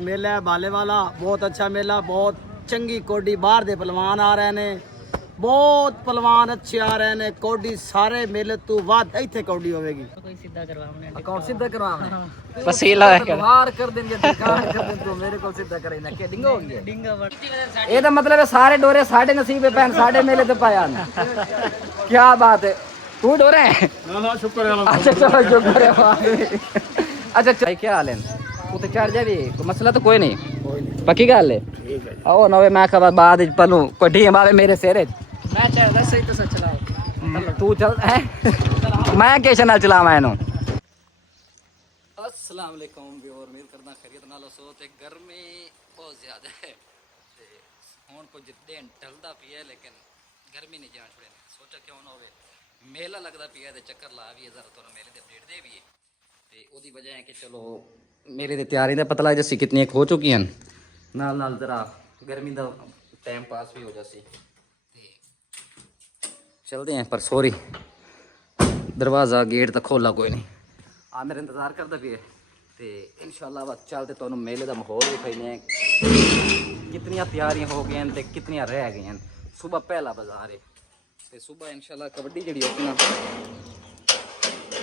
मेला है बाले वाला, बहुत अच्छा मेला, बहुत चंगी कौडी बाहर दे पहलवान आ रहे ने, बहुत पहलवान अच्छे आ रहे ने। कौडी सारे मेले तू बाद इथे कौडी होवेगी। कोई सीधा करवावने अकाउंट सीधा करवावने पसीला है बाहर कर देंगे दुकान कर देंगे तो मेरे को सीधा करे ना के डिंगा हो गया डिंगा बड़ ये तो मतलब है सारे डोरे साढ़े नसीब पे पहन साढ़े मेले तो पाया ना क्या बात है तू डोरे ना ना शुक्र है अच्छा चलो शुक्र है अच्छा अच्छा क्या हाल है तू तो चढ़ जावी कोई मसला तो कोई नहीं पक्की गल है ठीक है आओ नवे मैं खबर बाद पलू कोई टीम आवे मेरे सिर मैं चलदा सही तो चला तू चल है मैं कैसे ना चलावा इनु अस्सलाम वालेकुम व्यूअर उम्मीद करदा खैरियत नाल सो ते गर्मी बहुत ज्यादा है ते हुन कुछ दिन ढलदा पिया लेकिन गर्मी नहीं जान छड़े सोचा क्यों ना होवे मेला लगदा पिया ते चक्कर ला भी जरा थोड़ा मेले दे अपडेट दे भी ते ओदी वजह है कि चलो मेरे दे तैयारी दा पता लग जसी कितनी हो चुकी हैं नाल नाल जरा गर्मी दा टाइम पास भी हो जासी ते चलते हैं पर सॉरी दरवाज़ा गेट तो खोला कोई नहीं आ मेरा इंतज़ार करता भी है तो इंशाल्लाह बस चलते तो मेले का माहौल दिखाने कितनियां तैयारियां हो गई तो कितनियां रह गई हैं। सुबह पहला बाजार है तो सुबह इंशाल्लाह कबड्डी जी होती ना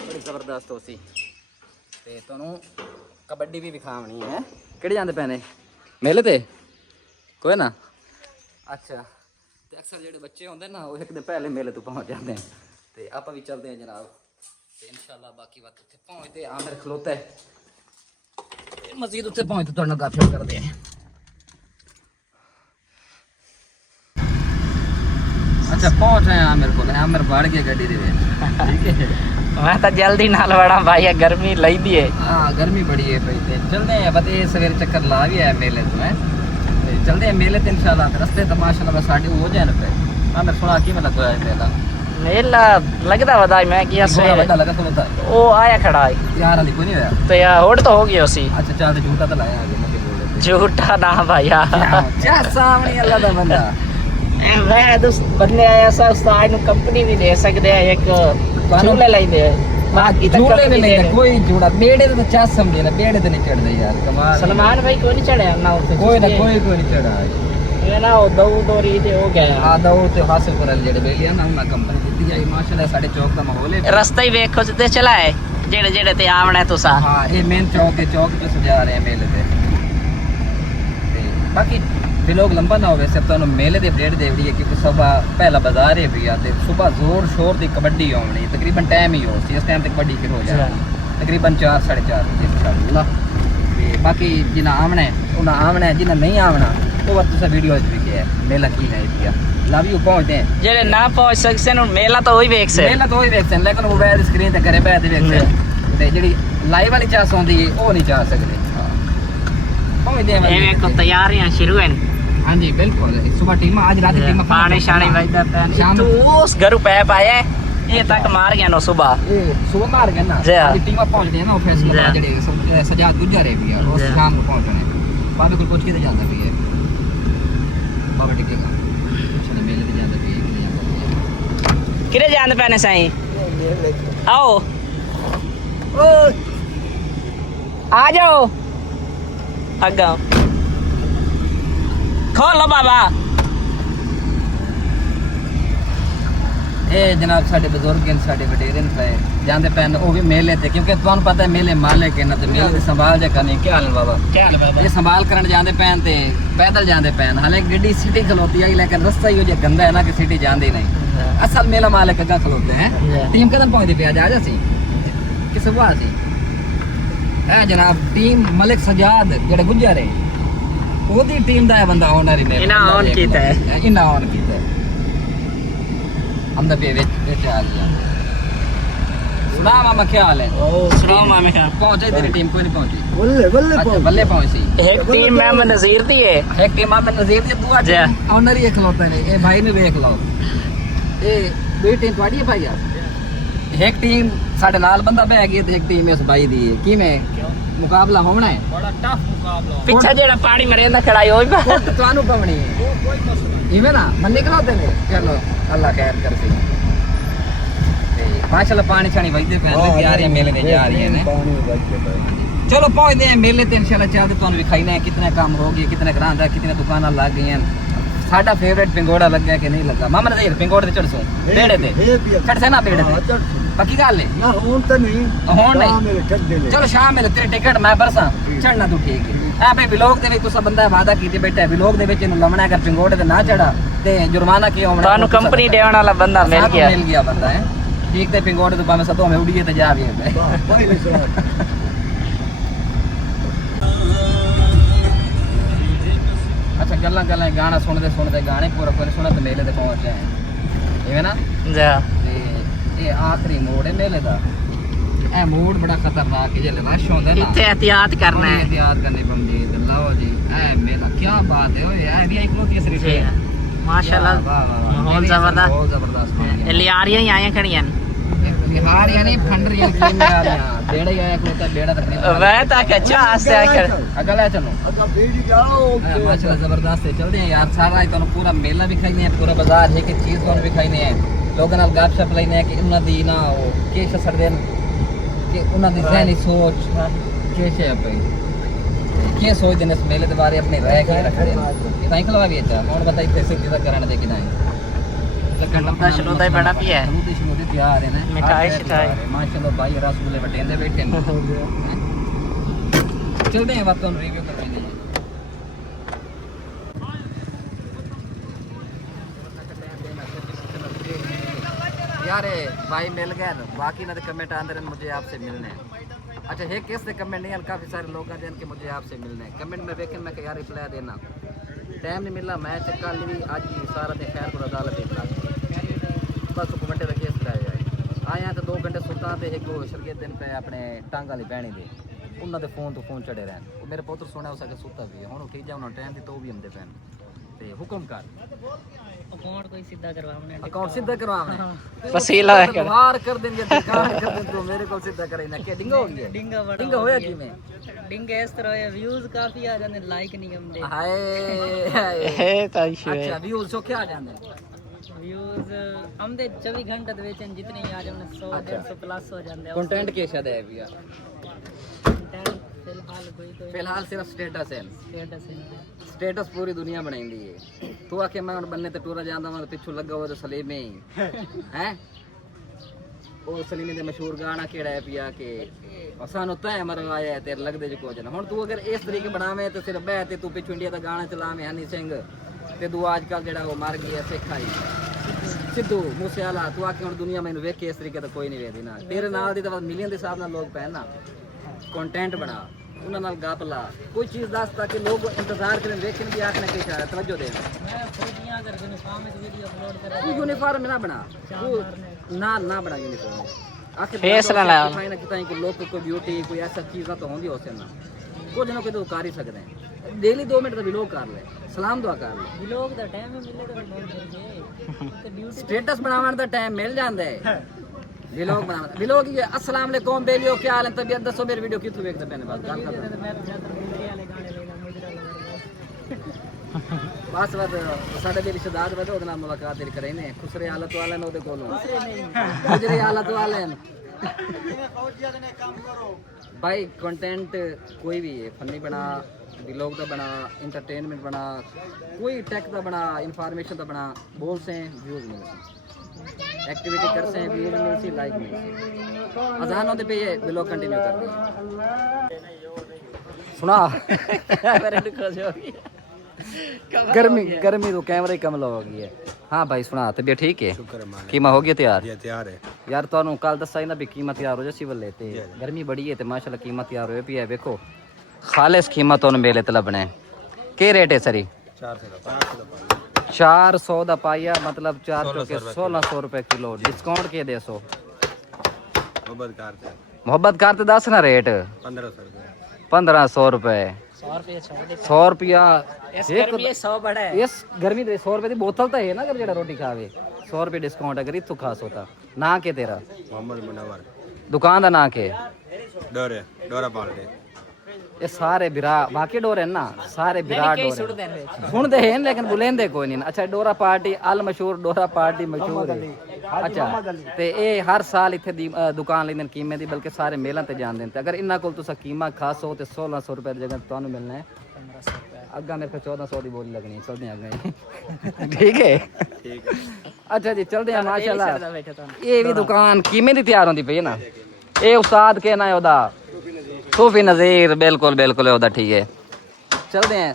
बड़ी ज़बरदस्त होती तो तुहानू कबड्डी भी विखावनी है कि जाते पैने मेले ते कोई ना अच्छा तो अक्सर जो बच्चे होंगे ना वो एक दिन पहले मेले तो पहुँच जाते हैं तो आप भी चलते हैं जनाब तो इंशाल्लाह बाकी बात उत्थे पहुँचते आमिर खलोता है मजीद उत्थे पहुँचते थोड़ा गपशप करते हैं। अच्छा पहुँच रहे हैं आमिर को आमिर बढ़ गया गड्डी दे ठीक है मैं तो जल्दी नाल बड़ा भाई गर्मी लई दी है हाँ गर्मी बड़ी है भाई चलते हैं बस ये सवेरे चक्कर ला भी है मेले तो है चलते हैं मेले तो इंशाल्लाह रस्ते तो माशाल्लाह साढ़े हो जाए पे आमिर सुना कि मतलब है मेला मेला लगदा वदाई मैं किया से बड़ा लगा खलोता ओ आया खड़ा है यार अली कोई नहीं होया तो यार होड़ तो हो गया उसी अच्छा चल ते झूठा तो लाया आगे मत बोल झूठा ना भैया क्या सामने अल्लाह दा बंदा मैं दोस्त बनने आया सा उस्ताद नु कंपनी भी दे सकदे हैं एक झूले लाई दे बाकी तक झूले नहीं लेते कोई झूठा बेड़े तो चाह समझे ना बेड़े तो नहीं चढ़ यार कमाल सलमान भाई कोई नहीं चढ़ा ना उसे कोई ना कोई नहीं चढ़ा ये ना वो दो दोरी ते हो गया हां दो ते हासिल कर जेड़े बेलिया ना उना कंपनी दी आई माशाल्लाह साडे चौक दा माहौल है रास्ता ही देखो ते चला है जेड़े जेड़े ते आवना है तुसा हां ये मेन चौक पे सजा रहे हैं मेले पे बाकी लोग लंबा ना होवे सिर्फ तो मेले दे अपडेट दे रही है क्योंकि सुबह पहला बाजार है भैया ते सुबह जोर शोर दी कबड्डी होनी तकरीबन टाइम ही हो इस टाइम तक कबड्डी शुरू हो जाए तकरीबन 4 4:30 बजे इंशाल्लाह ते बाकी जिन्हें आमना है उन्हें आमना है जिन्हें नहीं आमना वो बस तुसा वीडियो भी है मेला की है भैया लव यू पहुंचते हैं जेड़े ना पहुंच सकते हैं मेला तो वही देख सकते मेला तो वही देख सकते लेकिन मोबाइल स्क्रीन ते करे बैठ देख सकते ते जेडी लाइव वाली चास होंदी है वो नहीं चाह सकते पहुंचते हैं ये को तैयारियां शुरू हैं हाँ जी बिल्कुल सुबह टीम आज रात टीम पानी शानी बजदा पैन तू उस घर पे पाया ये तक मार गया ना सुबह सुबह मार गया ना टीम पहुंच गई ना फैसला जेडे सजा गुजर है भैया और शाम को पहुंचने बाबे को पूछ के जाता भी है बाबा टिकेगा चलो मेले पे जाता भी है किरे जान पैने साईं आओ ओ आ जाओ अगा खोलो बाबा ਇਹ ਜਨਾਬ ਸਾਡੇ ਬਜ਼ੁਰਗ ਹਨ ਸਾਡੇ ਵਡੇਰੇ ਨੇ ਪਏ ਜਾਂਦੇ ਪੈਣ ਉਹ ਵੀ ਮੇਲੇ ਤੇ ਕਿਉਂਕਿ ਤੁਹਾਨੂੰ ਪਤਾ ਹੈ ਮੇਲੇ ਮਾਲਕ ਹੈ ਨਾ ਤੇ ਮੇਲੇ ਦੀ ਸੰਭਾਲ ਜੇ ਕਰਨੀ ਕੀ ਹਾਲ ਬਾਬਾ ਇਹ ਸੰਭਾਲ ਕਰਨ ਜਾਂਦੇ ਪੈਣ ਤੇ ਪੈਦਲ ਜਾਂਦੇ ਪੈਣ ਹਾਲੇ ਗੱਡੀ ਸਿਟੀ ਖਲੋਤੀ ਹੈ ਲੇਕਿਨ ਰਸਤਾ ਹੀ ਉਹ ਜੇ ਗੰਦਾ ਹੈ ਨਾ ਕਿ ਸਿਟੀ ਜਾਂਦੀ ਨਹੀਂ ਅਸਲ ਮੇਲਾ ਮਾਲਕ ਅੱਗਾ ਖਲੋਤੇ ਹੈ ਟੀਮ ਕਦੋਂ ਪਹੁੰਚਦੀ ਪਿਆ ਜਾ ਸੀ ਕਿ ਸੁਬਾਹ ਸੀ ਇਹ ਜਨਾਬ ਟੀਮ ਮਲਿਕ ਸਜਾਦ ਜਿਹੜੇ ਗੁੱਜਰ ਹੈ ਉਹਦੀ ਟੀਮ ਦਾ ਹੈ ਬੰਦਾ ਆਨਰ ਹੀ ਨੇ ਇਹਨਾਂ ਆਨ ਕੀਤਾ ਹੈ ਇਹਨਾਂ ਆਨ ਕੀਤਾ ਹੈ अंदर पे वेच आ गया सलाम मामा क्या हाल है ओ सलाम मामा पहुंचे तेरी टीम कोई नहीं पहुंची बल्ले पहुंची एक टीम में नज़ीर दी है एक टीम में नज़ीर दी तू आज ऑनर ही खलोता है ए भाई ने देख लो ए दो टीम तुम्हारी है भाई यार एक टीम साडे नाल बंदा बह गई ते एक टीम इस भाई दी है की में मुकाबला होना है बड़ा टफ मुकाबला पीछे जेड़ा पानी में रहंदा खड़ा होई ਤੁਹਾਨੂੰ ਕਮਣੀ ਹੈ ਕੋਈ ਮਸਲਾ इवे ना मन निकलते ने चलो अल्लाह खैर कर सी माशाल्लाह पानी छानी वजदे पे तैयारियां मेले ने जा रही है ने पानी वजदे पे चलो पहुंचते हैं मेले ते इंशाल्लाह चलते तुहानू विखाईने कितने काम हो गए कितने ग्रां दा कितने दुकानां लग गई हैं साडा फेवरेट पिंगोड़ा लग गया कि नहीं लगा मामा ने पिंगोड़े ते चढ़सो बेड़े ते चढ़से ना बेड़े ते पक्की गल है ना हुन तो नहीं हुन नहीं मेरे छड्डे ले चलो शाम मेरे तेरी टिकट मैं बरसा चढ़ना तू ठीक है ए भाई व्लॉग दे विच तुसा बंदा वादा कीते बैठा व्लॉग दे विच इनु लमना अगर पिंगोड़े ते ना चढ़ा ते जुर्माना की होना ਤੁਹਾਨੂੰ ਕੰਪਨੀ ਦੇਣ ਵਾਲਾ ਬੰਦਾ ਮਿਲ ਗਿਆ बंदा है ठीक ते पिंगोड़े तो भाਵੇਂ सतो में उड़िए ते जा भी पहले से अच्छा गल्ला गल्ला गाना सुनते सुनते गाने पूरा पूरे सुने तो मेले ते पहुंच गए इवें ना ਜਾ ते ये आखिरी मोड़ है मेले दा ए मोड़ बड़ा खतरनाक है जेले रश होंदा ना ਇੱਥੇ ਇhtiyat ਕਰਨਾ पूरी है एहतियात करनी पौंदी है लाओ जी ए मेला क्या बात है ओए ए भी एक लोग केसरी जी माशाल्लाह माहौल जबरदस्त बहुत जबरदस्त ਇਹ ਲਿਆਰੀਆਂ ਹੀ ਆਈਆਂ ਖੜੀਆਂ ਨੇ बिहार यानी फंडरियां क्लीन आ रही हैं बेड़ा ही आया कोता बेड़ा तक नहीं ਮੈਂ ਤਾਂ ਕੱਚਾ ਆਸਤੇ ਆ ਕਰ अगला है चलो अगर बीड़ी जाओ माशाल्लाह जबरदस्त है चलते हैं यार सारा ही तो पूरा मेला भी खाईने पूरा बाजार है कि चीज को भी खाईने है लोगों नाल गपशप लेने कि उन्हां दी ना वो केश सड़दे कि उन्हां दी ज़हनी सोच केश है भाई क्या सोचते हैं इस मेले के बारे अपने रह के रखते हैं ताई खलवा भी अच्छा और बताइए कैसे किधर करने दे कि नहीं शलोदा शलोदा ही बड़ा भी है शलोदी तैयार है ना मिठाई शिठाई माशाल्लाह भाई रसगुल्ले बटेंदे बैठे हैं चलते हैं बात हम रिव्यू कर लेंगे यार भाई मिल गए बाकी ना कमेंट आंदे रहन मुझे आपसे मिलने हैं अच्छा है किस से कमेंट नहीं आल काफी सारे लोग हैं जिनके मुझे आपसे मिलने हैं कमेंट में देखें मैं यार रिप्लाई देना टाइम नहीं मिला मैं चक्का ली आज ही सारा दिन खैर को अदालत देखा बस घंटे का केस कराया आया तो 2 घंटे सुता ते एक शरगे दिन पे अपने टांगा ली पैनी दे उन्होंने दे फोन तो फोन चढ़े रहन मेरे पुत्र सुने हो सके सुता भी हुण ठीक जा उन्होंने टाइम दी तो भी आंदे पैन ते हुक्म कर अकाउंट कोई सीधा करवावने अकाउंट सीधा करवावने वसीला है कर बाहर कर देंगे दुकान कर दें तो मेरे को सीधा करे ना के डिंगा हो गया डिंगा बड़ा डिंगा होया कि में डिंगे इस तरह है व्यूज काफी आ जाते लाइक नहीं हमदे हाय हाय है तो इशू है अच्छा व्यूज सो क्या आ जांदे व्यूज हमदे 24 घंटे दे विच जितने ही आ जाने 100 150 प्लस हो जाते हैं कंटेंट के शायद है भी यार कंटेंट फिलहाल कोई तो फिलहाल सिर्फ स्टेटस है स्टेटस है स्टेटस पूरी दुनिया बनाई है तू आके मैं हुण बन्ने ते टूरा जांदा मैं पिछू लगा हुआ तो सलीमे ही हैं ओ सलीमे दे मशहूर गाना केड़ा है पिया के सानू तय मरवाया है तेरे लगदे जो कुछ ना हुण तू अगर इस तरीके बनावे ते सिर्फ बह ते तू पिछू इंडिया दा गाना चलावे हनी सिंह ते तू आजकल जेड़ा वो मर गया सिख आई सिद्धू मूसेवाला तू आके हुण दुनिया मैनू वेख के इस तरीके दा कोई नहीं वेखदी ना तेरे नाल दी तां मिलियन दे हिसाब नाल लोग पैन ना कंटेंट बना उन्हां नाल गप ला कोई चीज दस ताकि लोग इंतजार करें देखें भी आखने के इशारा तवज्जो दे मैं खुदियां अगर यूनिफॉर्म में वीडियो अपलोड कर तू यूनिफॉर्म ना बना तू ना बना यूनिफॉर्म आखिर फेस ना ला ना कि ताई को लोग कोई ब्यूटी कोई ऐसा चीज़ तो होंगी हो ना कुछ ना कोई तो कर ही सकते हैं डेली 2 मिनट का व्लॉग कर ले सलाम दुआ कर ले व्लॉग दा टाइम ही मिले तो व्लॉग करिए ते ड्यूटी स्टेटस बनावन दा टाइम मिल जांदा है व्लॉग बनावन व्लॉग ये अस्सलाम वालेकुम बेलियो क्या हाल है तबीयत दसो मेरी वीडियो किथों देखते पैने बात गल कर मैं ज्यादा मुझे वाले गाने लेना मुजरा लगा बस साडे दे रिश्तेदार वे ओदे नाल मुलाकात तेरी करे ने खुसरे हालत वाले ने ओदे कोलों खुसरे हालत वाले ने भाई कंटेंट कोई भी है फनी बना व्लॉग दा बना एंटरटेनमेंट बना कोई टेक दा बना इंफॉर्मेशन दा बना बोल से व्यूज मिलते एक्टिविटी कर से व्यूज मिलती लाइक मिलती अजान होते पे ये व्लॉग कंटिन्यू कर दी सुना मेरे को खुश हो गई गर्मी तो कैमरा ही कम होगी है हाँ भाई सुना तबीयत ठीक है कीमा हो गया तैयार तैयार है यार तुहानू कल दसा ही ना भी कीमा तैयार हो जासी बल्ले ते गर्मी बड़ी है ते माशाल्लाह कीमा तैयार होए पी है देखो खालिस कीमा तुहानू मेले ते लभने के रेट है सरी 400 दा पाया मतलब 4 के 1600 रुपए किलो डिस्काउंट के दे सो मोहब्बत करते दस ना रेट 1500 रुपए 100 रुपया इस गर्मी 100 बड़ा है इस गर्मी दे 100 रुपए दी बोतल तो है ना अगर जेड़ा रोटी खावे 100 रुपए डिस्काउंट अगर इथों खास होता ना के तेरा मोहम्मद मुनव्वर दुकान दा ना के डोरा पाल दे ये सारे बिरा बाकी डोर है ना, सारे बिरा डोर सुनते हैं लेकिन बुलेंदे कोई नहीं। अच्छा डोरा पार्टी अल मशहूर डोरा पार्टी मशहूर है। अच्छा ते ये हर साल इत्थे दुकान लेंदे कीमे दी, बल्कि सारे मेलों ते जान देंदे। अगर इन्ना कोल तुसा कीमा खासो ते 1600 रुपए दी जगह तुहानू मिलना है 1500 रुपए। अग्गा मेरे को 1400 दी बोली लगनी है। चलते हैं अग्गा ठीक है अच्छा जी चलते हैं माशाल्लाह। ये भी दुकान कीमे दी तैयार होंदी पई है ना। ये उस्ताद के ना ओदा सूफी नज़ीर, बिल्कुल बिल्कुल ओदा ठीक है। चलते हैं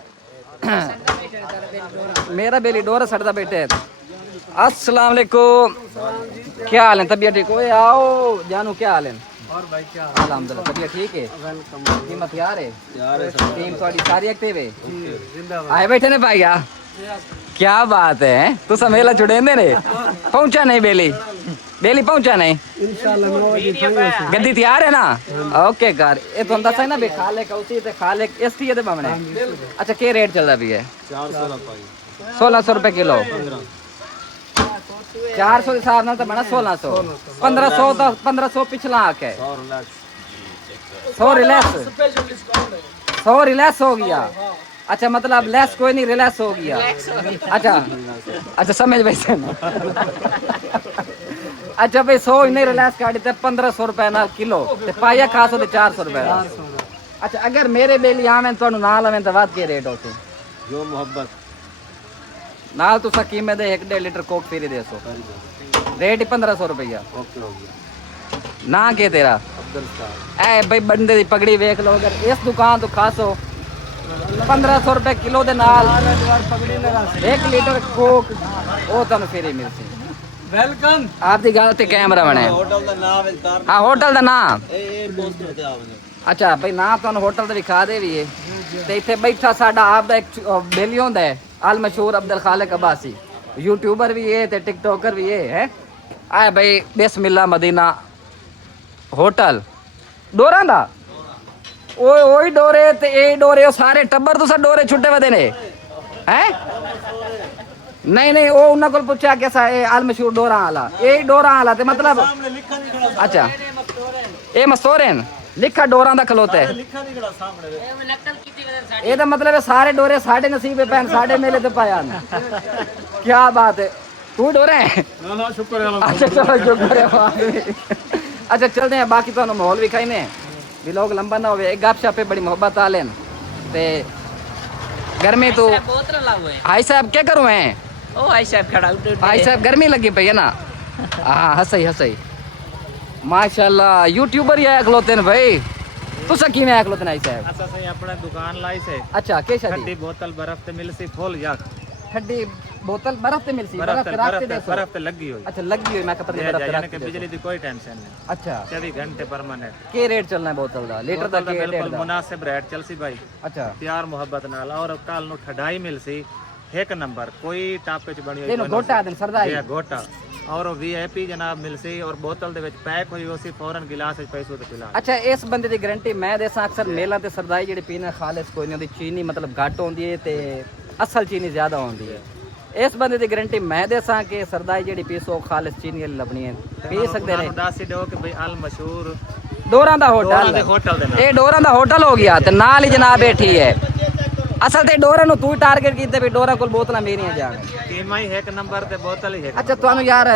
मेरा बेली डोरा सड़दा बैठे। अस्सलाम वालेकुम, क्या हाल है? तबीयत ठीक हो? आओ जानू क्या हाल है? और भाई क्या अल्हम्दुलिल्लाह तबीयत ठीक है। वेलकम कीमत यार है यार टीम थोड़ी सारी एक्टिव है। जिंदाबाद आए बैठे ने भाई यार, क्या बात है। तू मेला छुड़ेंदे ने पहुंचा नहीं बेली बेली पहुंचा नहीं इंशाल्लाह 9 बजे गद्दी तैयार है ना? ओके कर ये तो दसा ना बे खाले कौसी ते खाले एसटी ते बमने। अच्छा के रेट चलदा भी है? 1600 रुपए किलो। 400 के हिसाब नाल तो बना 1600। 1500 तो 1500 पिछला आके 100 रिलैक्स 100 रिलैक्स हो गया। अच्छा मतलब लेस कोई नहीं, रिलैक्स हो गया। अच्छा अच्छा समझ वैसे ना अच्छा भाई 100 नहीं रिलैक्स काटी ते 1500 रुपए ना किलो ते पाया खासो ते 400 रुपए। अच्छा अगर मेरे बेली आवें तो नाल आवें तो बात के रेट होते जो मोहब्बत नाल तो सकी में दे 1.5 लीटर कोक फ्री दे सो रेट ही 1500 रुपया। ओके हो गया। ना के तेरा अब्दुल साहब ए भाई बंदे दी पगड़ी वेख लो। अगर इस दुकान तो खासो 1500 रुपए किलो दे नाल 1 लीटर कोक वो तुम फ्री मिलसी। वेलकम आपकी गल ते कैमरा बने होटल दा नाम है तार हाँ होटल दा नाम ए पोस्टर ते आवने। अच्छा भाई नाम तुम होटल ते विखा दे भी है ते इथे बैठा साडा आप दा एक बेली होंदा है अल मशहूर अब्दुल खालिक अब्बासी, यूट्यूबर भी है ते टिकटॉकर भी है। आए भाई बिस्मिल्लाह मदीना होटल डोरा दा ओए ओए डोरे ते ए डोरे ओ सारे टब्बर तुसा डोरे छुट्टे वदे ने हैं? नहीं नहीं वो उन्ना कोल पूछा कैसा ए अल मशहूर डोरा आला ए डोरा आला ते मतलब सामने लिखा नहीं खड़ा अच्छा ए मस्तोरेन लिखा डोरा दा खलोता है। लिखा नहीं खड़ा सामने ये तो मतलब है सारे डोरे साढ़े नसीबे पैन साढ़े मेले तो पाया ना। क्या बात है तू डोरे है? ना शुक्र है अच्छा चलो शुक्र है वाह। अच्छा चलते हैं बाकी तो माहौल भी खाई ने भी लोग लंबा ना हो एक गप शप पे बड़ी मोहब्बत आ लेन ते गर्मी तो भाई साहब क्या करूँ हैं ओ भाई साहब खड़ा भाई साहब गर्मी लगी पई है ना। हाँ हंसई हंसई माशाल्लाह यूट्यूबर ही आया खलोते ने भाई तुसा किवें आया खलोते ने साहब? अच्छा सही अपना दुकान लाई से अच्छा के ठंडी शादी बोतल बर्फ ते मिल सी फुल याक ठंडी बोतल बर्फ ते मिलसी बर्फ ते रात ते देखो। बर्फ ते लगी हुई अच्छा लगी हुई मैं कपड़े ये बर्फ ते यानी रात कि ते बिजली दी कोई टेंशन नहीं, अच्छा 24 घंटे परमानेंट के रेट चलना है बोतल दा लीटर दा बोतल के बिल्कुल रेट दा? मुनासिब रेट चलसी भाई अच्छा प्यार मोहब्बत नाल और कल नु ठंडाई मिलसी एक नंबर कोई टापे च बनी ਇਹਨੂੰ ਗੋਟਾ ਦਿਨ ਸਰਦਾਈ ये घोटा और वीआईपी जनाब मिलसी और बोतल दे विच पैक हुई उसी फौरन गिलास विच पैसो ते पिला। अच्छा इस बंदे ਦੀ ਗਾਰੰਟੀ ਮੈਂ ਦੇਸਾਂ ਅਕਸਰ ਮੇਲਾ ਤੇ ਸਰਦਾਈ ਜਿਹੜੀ ਪੀਣਾ ਖਾਲਿਸ ਕੋਈ ਨਹੀਂ ਹੁੰਦੀ ਚੀਨੀ ਮਤਲਬ ਘੱਟ ਹੁੰਦੀ ਹੈ ਤੇ ਅਸਲ ਚੀਨੀ ਜ਼ਿਆਦਾ ਹੁੰਦੀ ਹੈ। ਇਸ ਬੰਦੇ ਦੀ ਗਾਰੰਟੀ ਮੈਂ ਦੇਸਾਂ ਕਿ ਸਰਦਾਈ ਜਿਹੜੀ ਪੀਸੋ ਖਾਲਿਸ ਚੀਨੀ ਵਾਲੀ ਲੱਭਣੀ ਹੈ ਪੀ ਸਕਦੇ ਨੇ। ਦੱਸ ਹੀ ਦਿਓ ਕਿ ਭਈ ਅਲ ਮਸ਼ਹੂਰ ਡੋਰਾਂ ਦਾ ਡੋਰਾਂ ਦੇ ਹੋਟਲ ਹੋਟਲ ਦੇ ਨਾਲ ਇਹ ਡੋਰਾਂ ਦਾ ਹੋਟਲ ਹੋ ਗਿਆ ਤੇ ਨਾਲ ਹੀ ਜਨਾਬ ਬੈਠੀ ਹੈ। ਅਸਲ ਤੇ ਡੋਰਾਂ ਨੂੰ ਤੂੰ ਟਾਰਗੇਟ ਕੀਤੇ ਵੀ ਡੋਰਾਂ ਕੋਲ ਬੋਤਲਾਂ ਮੇਰੀਆਂ ਜਾਣ। कीमा ही एक नंबर ते बोतल ही एक ਅੱਛਾ ਤੁਹਾਨੂੰ ਯਾਰ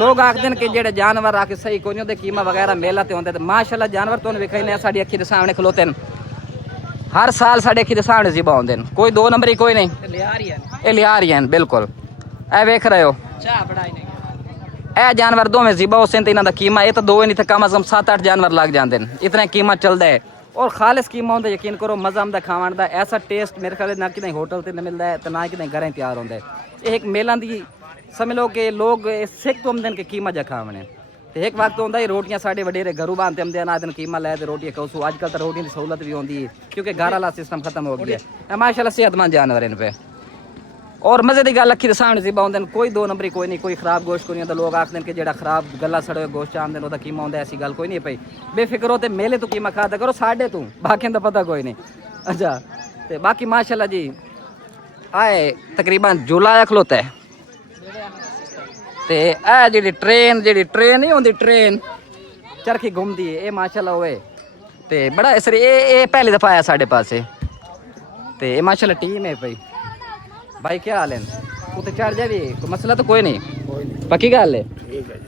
ਲੋਕ ਆਖਦੇ ਨੇ ਕਿ ਜਿਹੜੇ ਜਾਨਵਰ ਆ ਕੇ ਸਹੀ ਕੋਈ ਨਹੀਂ ਉਹਦੇ ਕੀਮਾ ਵਗੈਰਾ ਮੇਲਾ ਤੇ ਹੁੰਦੇ ਤੇ ਮਾਸ਼ਾਅੱਲਾ ਜਾਨਵਰ ਤੁਹਾਨੂੰ ਵਿਖਾਈ ਨੇ ਸਾਡੀ ਅੱਖੀ ਦੇ ਸਾਹਮਣੇ ਖਲੋਤੇ ਨੇ ਹਰ ਸਾਲ ਸਾਡੇ ਅੱਖੀ ਦੇ ਸਾਹਮਣੇ ਜ਼ਿਬਾ ਹੁੰਦੇ ਨੇ ਕੋਈ ਦੋ ਨੰਬਰੀ ਕੋਈ ਨਹੀਂ ਲਿਆ ਰਹੀ ਹੈ ਇਹ ਲਿਆ ਰਹੀਆਂ ਨੇ ਬਿਲਕੁਲ ਇਹ ਵੇਖ ਰਹੇ ਹੋ ਚਾਹ ਬੜਾਈ ਨਹੀਂ ਇਹ ਜਾਨਵਰ ਦੋਵੇਂ ਜ਼ਿਬਾ ਹੋ ਸਨ ਤੇ ਇਹਨਾਂ ਦਾ ਕੀਮਾ ਇਹ ਤਾਂ ਦੋ ਹੀ ਨਹੀਂ ਤੇ ਕਮ ਅਜ਼ ਕਮ 7-8 ਜਾਨਵਰ ਲੱਗ ਜਾਂਦੇ ਨੇ ਇਤਨਾ ਕੀਮਾ ਚੱਲਦਾ ਹੈ और खालिस कीमा होंगे यकीन करो मज़ा आंदा खावन का ऐसा टेस्ट मेरे ख्याल ना कि होटल से मिलता है तो ना कि घर तैयार होता है। एक मेलों की समझ लो कि लोग सिख तो आमदन के कीमा जा खावने तो एक वक्त होंगे रोटियां साढ़े वडेरे घरों बांधते आमदे ना दिन कीमा लै रोटियां खाओ अजकल तो रोटियों की सहूलत भी होती है क्योंकि घर वाला सिस्टम खत्म हो गया है। माशाल्लाह सेहतमंद जानवर इन पे और मजे की गल अखी के सामने जिबा होंगे कोई दो नंबरी कोई नहीं कोई खराब गोश्त कोई नहीं होता। लोग आखते हैं कि जो खराब गला सड़े हुए गोश्त आमदन वह कीमा होंगे ऐसी गल कोई नहीं पई बेफिक्र हो तो मेले तो कीमा खाता करो साढ़े तू बाकी का पता कोई नहीं। अच्छा तो बाकी माशाल्लाह जी आए तकरीबन झूला खलोता है तो यह जी ट्रेन नहीं होती ट्रेन चरखी घूमती है ये माशाल्लाह होए ਤੇ ਬੜਾ ਸਰ ਇਹ ਪਹਿਲੀ ਦਫਾ ਆਇਆ ਸਾਡੇ ਪਾਸੇ ਤੇ ਇਹ ਮਾਸ਼ਾਅੱਲਾ ਟੀਮ ਹੈ ਭਾਈ। भाई क्या हाल है? तू तो चढ़ जावी, कोई मसला तो कोई नहीं, पक्की गल है।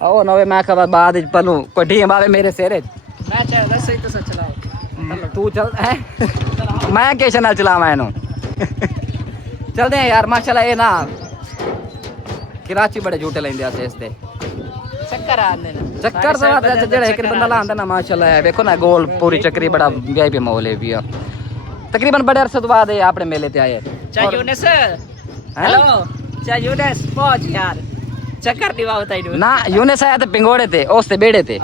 आओ नवे मैं कहा बाद पलू कोई टीम आवे मेरे सिर मैं चाहता सही तो सच चलाओ तू चल है मैं किस नाल चलावा इनू चलते हैं यार माशाल्लाह। ये ना कराची बड़े झूठे लेंदे आसे इसते चक्कर आने ना चक्कर से बात जेड़ा एक बंदा लांदा ना माशाल्लाह है। देखो ना गोल पूरी चक्री बड़ा वीआईपी माहौल है भी तकरीबन बड़े अरसे तो बाद आपने मेले ते आए। चाहे यूनिस हेलो चाहे यूनिस पहुंच यार चक्कर नहीं होता ही ना यूनिस आया ते पिंगोड़े ते उस ते बेड़े ते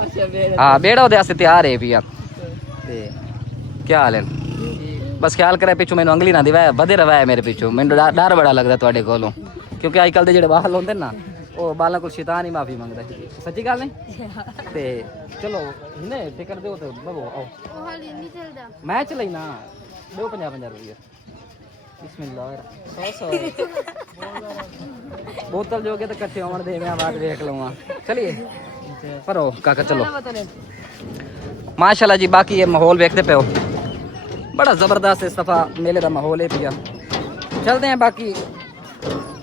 हां बेड़ा ओदे वास्ते तैयार है भी ते क्या हाल है? बस ख्याल करे पिछू मैनू अंगली ना दिवाए बधे रवाए मेरे पिछू मैनू डर बड़ा लगदा तुहाडे कोलों क्योंकि अजकल दे जेड़े बाल होंदे ना ओ बालां कोल शैतान ही माफी मंगदा सच्ची गल नहीं ते चलो इन्ने टिकट दो ते बबो आओ ਉਹ ਹਾਲੇ ਨਹੀਂ ਚੱਲਦਾ मैं चलाई ना दो 50 रुपये बिस्मिल्लाह 100 बोतल जोगे तो कट्ठे होवन दे मैं बात देख लवां चलिए भरो काका चलो माशाल्लाह जी। बाकी ये माहौल देखते पे हो बड़ा जबरदस्त इस दफा मेले का माहौल है पिया। चलते हैं बाकी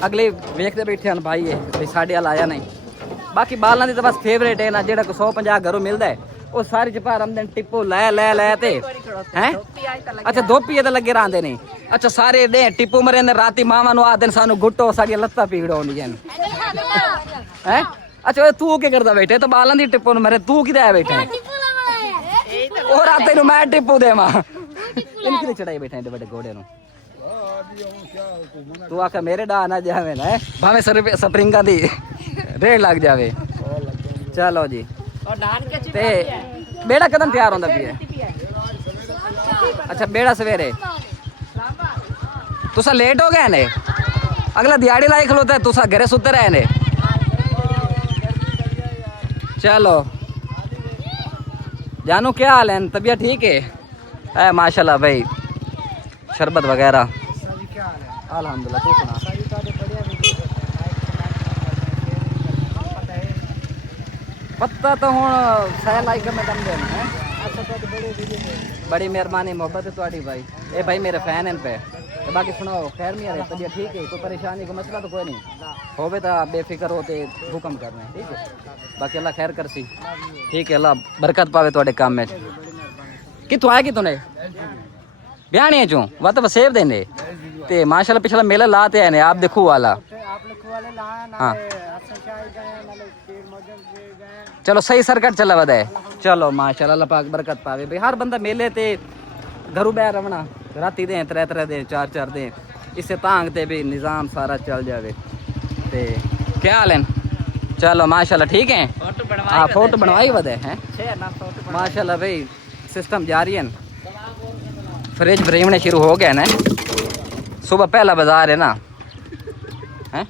अगले वेखते बैठे हैं भाई ये भाई साढ़े वाल आया नहीं। बाकी बालां दी तो बस फेवरेट है ना जेड़ा 150 घरों मिलता है वो सारी च पर आमदन टिप्पो लै ते हैं अच्छा धोपी ते लगे रहंदे ने। अच्छा सारे दे टिप्पो मरे ने राती मावां नु आदन सानू गुट्टो साडी लत्ता पीड़ होंदी हैं हैं। अच्छा तू के करदा बैठे तो बालां दी टिप्पो नु मरे तू किदा है बैठे और राते नु मैं टिप्पो देवा इन किने चढ़ाई बैठे एडे बड़े घोड़े नु तू आखा मेरे डा ना जावे ना भावे स्प्रिंगा दी रेड लग जावे। चलो जी और डान के ते बेड़ा कदम तैयार होंदा पिया। अच्छा बेड़ा सवेरे तुसा लेट हो गए ने अगला दिहाड़ी लाई खलोता है तुसा घरे सुते रहे ने। चलो जानू क्या हाल है? तबीयत ठीक है माशाल्लाह भाई शरबत वगैरह अल्हम्दुलिल्लाह। तू सुना पत्ता तो हुण सह लाइक में दम देना है। बड़ी मेहरबानी मोहब्बत है तुम्हारी भाई। ए भाई मेरे फैन हैं पे तो बाकी सुनाओ खैर नहीं आ रही तबीयत ठीक है कोई परेशानी कोई मसला तो कोई नहीं होवे तो बेफिक्र होते हुक्म करना है ठीक है। बाकी अल्लाह खैर करसी ठीक है अल्लाह बरकत पावे तुम्हारे काम में। कितों आया कि तूने ब्याहने चो वा तो वसेब देने ते माशाल्लाह पिछला मेला लाते आए ने आप देखो वाला हाँ चलो सही सरकट चला वदा है। चलो माशाल्लाह अल्लाह पाक बरकत पावे भाई। हर बंदा मेले ते घरों बह रवना राती दे 3 दे 4 दे इससे तांग ते भी निज़ाम सारा चल जावे ते क्या हाल है? चलो माशाल्लाह ठीक है हाँ फोटो बनवाई वदे हैं माशाल्लाह भाई सिस्टम जारी है। फ्रिज बरीमने शुरू हो गया ना सुबह पहला बाजार है ना हैं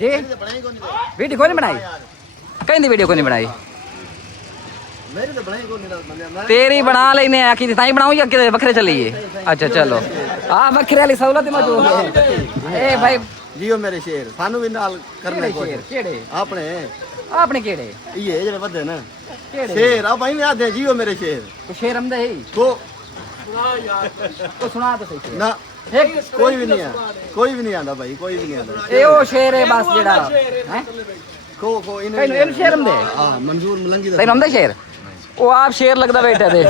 जी वीडियो कोई नहीं बनाई कहीं दी वीडियो कोई नहीं बनाई तेरी बना लेने आखी ताई बनाऊं या कि बखरे चलिए। अच्छा चलो हाँ बखरे वाली सहूलत मौजूद है। ए भाई जियो मेरे शेर सानू भी नाल करने को केड़े अपने आपने केड़े ये जेड़े वधे ना केड़े शेर आ भाई मैं आदे जियो मेरे शेर तो शेर हमदा है को तो सुना तो सही ना कोई भी नहीं आंदा भाई कोई भी नहीं आंदा ए ओ शेर है बस जेड़ा हैं को इन शेर हमदे हां मंजूर मलंगी तैन हमदे शेर ओ आप शेर लगदा बैठे थे।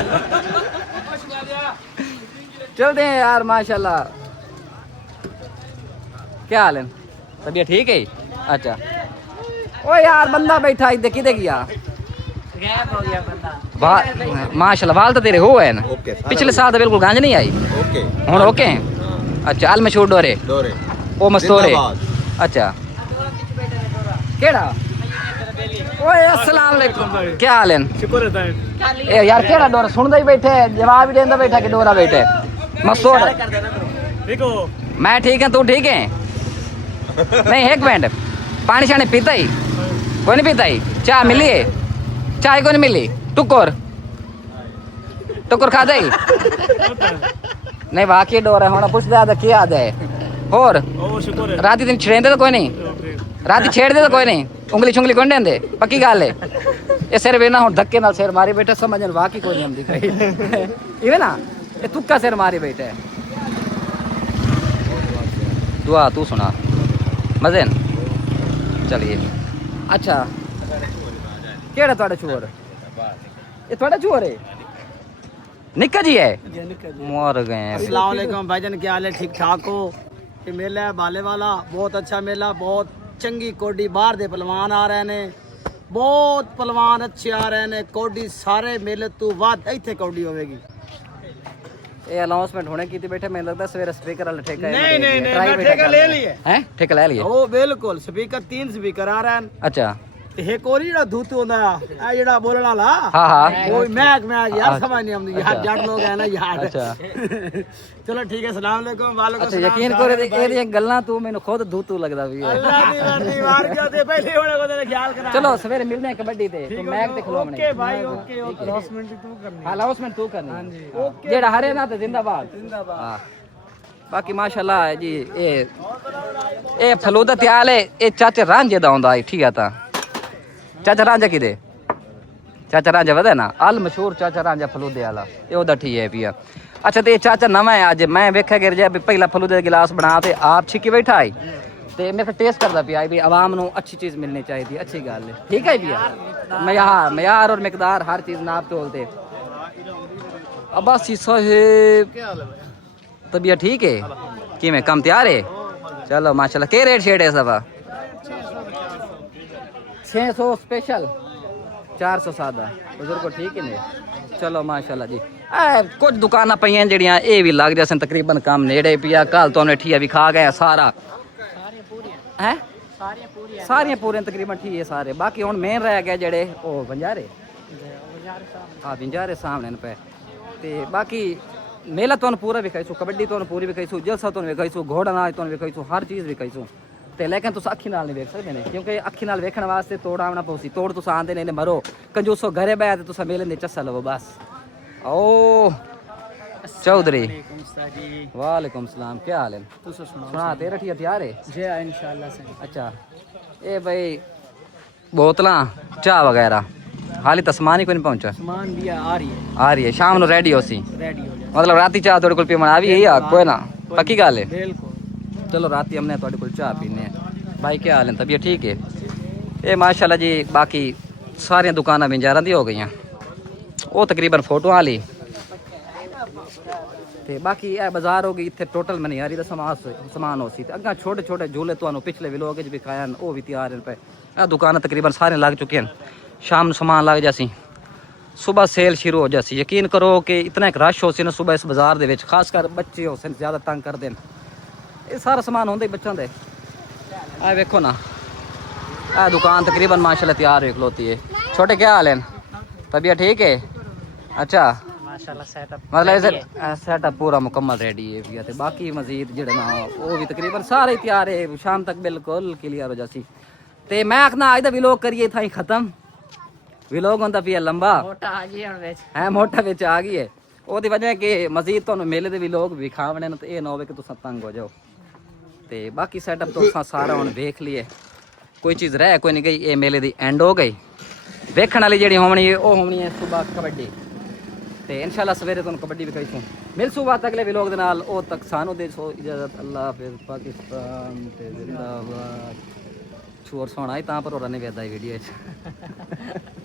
चलते हैं यार माशाल्लाह। क्या हाल है? तबीयत ठीक है? अच्छा ओ यार बंदा बैठा इधर किधर गया गैप हो गया बंदा माशाल्लाह वाल तो तेरे हो है ना पिछले साल तो बिल्कुल गांज नहीं आई ओके हुन ओके अच्छा अल मशहूर डोरे ओ मस्तोरे अच्छा केड़ा ओए अस्सलाम वालेकुम क्या हाल है? शुक्र है ए यार केड़ा डोरा सुनदा ही बैठे जवाब ही देंदा बैठा कि डोरा बैठे मस्तोर ठीक हो मैं ठीक है तू ठीक है नहीं एक मिनट पानी शानी पीता ही कोई नहीं पीता ही चाय मिली है चाय कोई नहीं मिली टुकर टुकर खा दे नहीं वाकई डोर है होना पूछ दे क्या आदा है ਹੋਰ ਉਹ ਸ਼ੁਕਰ ਹੈ ਰਾਤੀ ਦਿਨ ਛੇੜਦੇ ਤਾਂ ਕੋਈ ਨਹੀਂ ਰਾਤੀ ਛੇੜਦੇ ਤਾਂ ਕੋਈ ਨਹੀਂ ਉਂਗਲੀ ਚੁੰਗਲੀ ਕੋਈ ਨਹੀਂ ਦਿੰਦੇ ਪੱਕੀ ਗੱਲ ਹੈ ਇਹ ਸਿਰ ਵੇ ਨਾ ਹੁਣ ਧੱਕੇ ਨਾਲ ਸਿਰ ਮਾਰੀ ਬੈਠਾ ਸਮਝਣ ਵਾਕੀ ਕੋਈ ਨਹੀਂ ਆਉਂਦੀ ਕਹੀ ਇਵੇਂ ਨਾ ਇਹ ਤੁੱਕਾ ਸਿਰ ਮਾਰੀ ਬੈਠਾ ਹੈ ਦੁਆ ਤੂੰ ਸੁਣਾ ਮਜ਼ੇ ਨਾਲ ਚਲਿਏ ਅੱਛਾ ਕਿਹੜਾ ਤੁਹਾਡਾ ਚੋਰ ਇਹ ਤੁਹਾਡਾ ਚੋਰ ਹੈ निक्का जी है मर गए अस्सलाम वालेकुम भाईजान, क्या हाल है? ठीक ठाक हो? ये मेला है बाले वाला, बहुत अच्छा मेला, बहुत चंगी कोडी बाहर दे पहलवान आ रहे ने, बहुत पहलवान अच्छे आ रहे ने, कोडी सारे मेले तू बाद इथे कोडी होवेगी। ये अनाउंसमेंट होने की थी बैठे मैं लगता है सवेरे स्पीकर वाला ठेका नहीं नहीं नहीं, मैं ठेका ले लिए हैं ठेका ले लिया ओ बिल्कुल स्पीकर 3 स्पीकर आ रहे हैं। अच्छा एक और ही धूत होंदा है जेड़ा बोलने वाला हाँ हाँ वो मैं यार समझ नहीं आती यार जट लोग है ना यार। अच्छा चलो ठीक है, सलाम अलैकुम। वालेकुम अच्छा यकीन करो ये गल्लां तू मैंने खुद धूतू लगदा भी है। अल्लाह दी मर्जी मार के दे पहले होने को तेरे ख्याल करा। चलो सवेरे मिलने हैं कबड्डी ते तो मैच देख लो हमने। ओके भाई ओके ओके, अनाउंसमेंट तू करनी। हां अनाउंसमेंट तू करनी। हां जी ओके जेड़ा हरे ना ते जिंदाबाद जिंदाबाद। हां बाकी माशाल्लाह है जी ये फलूदा त्याल है ये चाचे रांझे दा हुंदा है। ठीक है ता चाचा रांझा किदे चाचा रांझा वदा ना अल मशहूर चाचा रांझा फलूदे वाला ये ओदा ठीक है पिया। अच्छा तो ये चाचा नवा है अज मैं वेख्या गिर जाए पहला फलूदे दा गिलास बना ते आप छिकी बैठा है ते मेरे टेस्ट करदा पिया भी आवाम नू अच्छी चीज मिलनी चाहिए। अच्छी गल है ठीक है पिया मयार और मिकदार हर चीज नाप तोलते। अब्बासी साहेब तबीयत ठीक है कि मैं कम तैयार है? चलो माशाल्लाह के रेट शेड है सवा 600 स्पेशल 400 सादा बुजुर्ग को ठीक है नहीं। चलो माशाल्लाह जी कुछ दुकाना पईयां जड़ियां ये भी लग जासन तकरीबन काम नेड़े पिया कल तो ठिया भी खा गया सारा है सारियां पूरे तकरीबन ठीक है सारे। बाकी हुण मेन रह गया जेड़े ओ बंजारे हाँ बंजारे सामने पे ते बाकी मेला तो पूरा विखाईसू कबड्डी तो पूरी विखाईसू जलसा तो विखाईसू घोड़ा नाच तो विखाईसू हर चीज़ विखाईसू ते लेकिन तुस अखी नाल नहीं वेख सकदे ने क्योंकि अखी नाल वेखण वास्ते तोड़ आवना पौसी तोड़ तुस आंदे ने मरो कंजूसो घरे बैठ ते तुस मेले ने चस्सा लवो बस। ओ चौधरी वालेकुम सलाम क्या हाल है? तुस सुना तेरा ठीक तैयार है जी इंशाल्लाह से। अच्छा ये भाई बोतलां चाह वगैरह हाली तस्मान ही कोई नहीं पहुंचा सामान भी आ रही है शाम नु रेडी होसी रेडी हो जाए मतलब राती चाह थोड़े कोल पीवन आ भी यही आ कोई ना पक्की गल है। बिल्कुल चलो राती हमने थोड़े कोल चाह पीने भाई क्या हाल है तबीयत ठीक है? ये माशाल्लाह जी बाकी सारियां दुकानां बिंजारां दी हो गई वो तकरीबन फोटो आ ली ते बाकी ए बाजार हो गई इत्थे टोटल मनी यारी दा समान हो सी ते अग्गा छोटे छोटे झूले तुहानू पिछले व्लॉग च भी खाया वो भी तैयार हैं पे आ दुकानां तकरीबन सारे लग चुके हैं शाम नू समान लग जासी सुबह सेल शुरू हो जासी। यकीन करो कि इतना एक रश हो सी ना सुबह इस बाजार दे विच खासकर बच्चे हो सन ज़्यादा तंग कर देन ये सारा समान होंदा ही बच्चों दे। आ वेखो ना आ दुकान तकरीबन माशाल्लाह तैयार हो खलोती है। छोटे क्या हाल है तबीयत ठीक है? अच्छा माशाल्लाह सेटअप मतलब सेटअप पूरा मुकम्मल रेडी है भैया ते बाकी मजीद जेड़ा ना वो भी तकरीबन सारे तैयार है शाम तक बिल्कुल क्लियर हो जासी ते मैं आखना आज दा व्लॉग करिए था खत्म व्लॉग होंदा पिया लंबा मोटा आ गई हुण विच है मोटा विच आ गई है ओदी वजह कि मजीद तुहानू मेले दे व्लॉग विखावणे ते ये ना होवे कि तुसां तंग हो जाओ ते बाकी सेटअप तो सारा हुण देख लिए कोई चीज़ रह कोई नहीं गई ये मेले दी एंड हो गई वेखण वाली जेहड़ी होनी है वो होनी है सुबह कबड्डी ते इंशाल्लाह सवेरे तुहानू कबड्डी भी कहीसूं मिलसूं बात अगले व्लॉग दे नाल ओ तक सानू दे सो इजाजत अल्लाह हाफिज़ पाकिस्तान ते जिंदाबाद छोर सोना ही तां पर हो रहा नहीं वेदा वीडियो च